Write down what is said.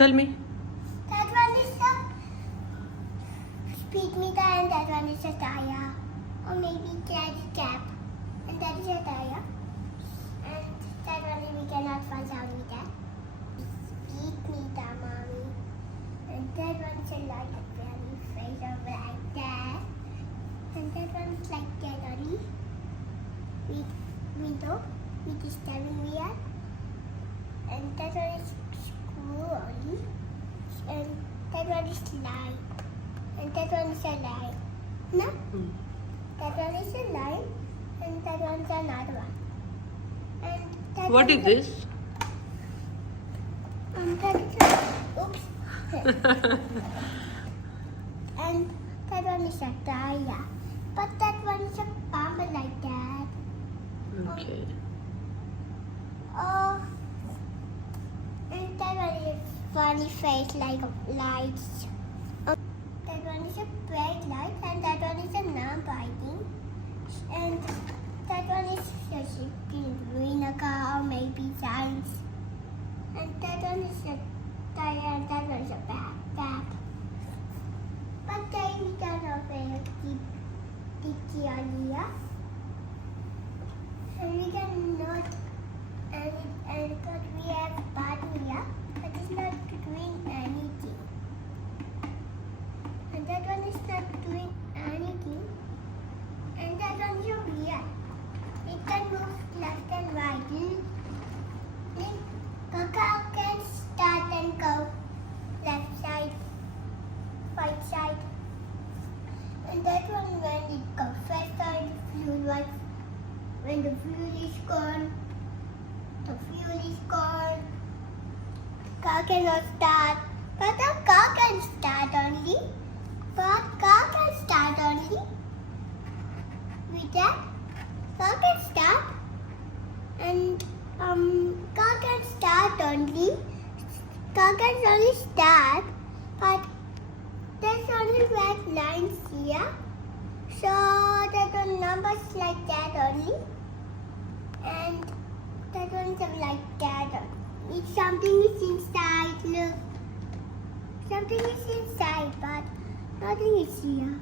Tell me. That one is the speed meter and that one is a tire. Or maybe carry cap. And that is a tire. And that one we cannot find sound meter. Speed meter, mommy. And that one is a light that very face over like that. And that one is like that only. With window, with the steering wheel. And that one is screw only. And that one is line. And that one is a line. No? That one is a line. And that one is another one. And that What one is this? That is a, oops. And that one is a tire. But that one is a pump like that. Okay. Oh. And that one is a funny face like lights. That one is a bright light and that one is a non-biting. And that one is a green a car or maybe signs. And that one is a tire and that one is a back. But then we don't have a dicky on here. And we can not and but we have button here, but it's not doing anything. And that one is not doing anything. And that one is a wheel. It can move left and right. The car can start and go left side, right side. And that one when it goes faster, the fuel like when the fuel is gone. The fuel is gone. Car cannot start. But the car can start only. But car can start only. With that, car can start. And car can start only. Car can only start. But there's only red lines here. So there are numbers like that only. And that one is like that. It's something is inside. Look. Something is inside, but nothing is here.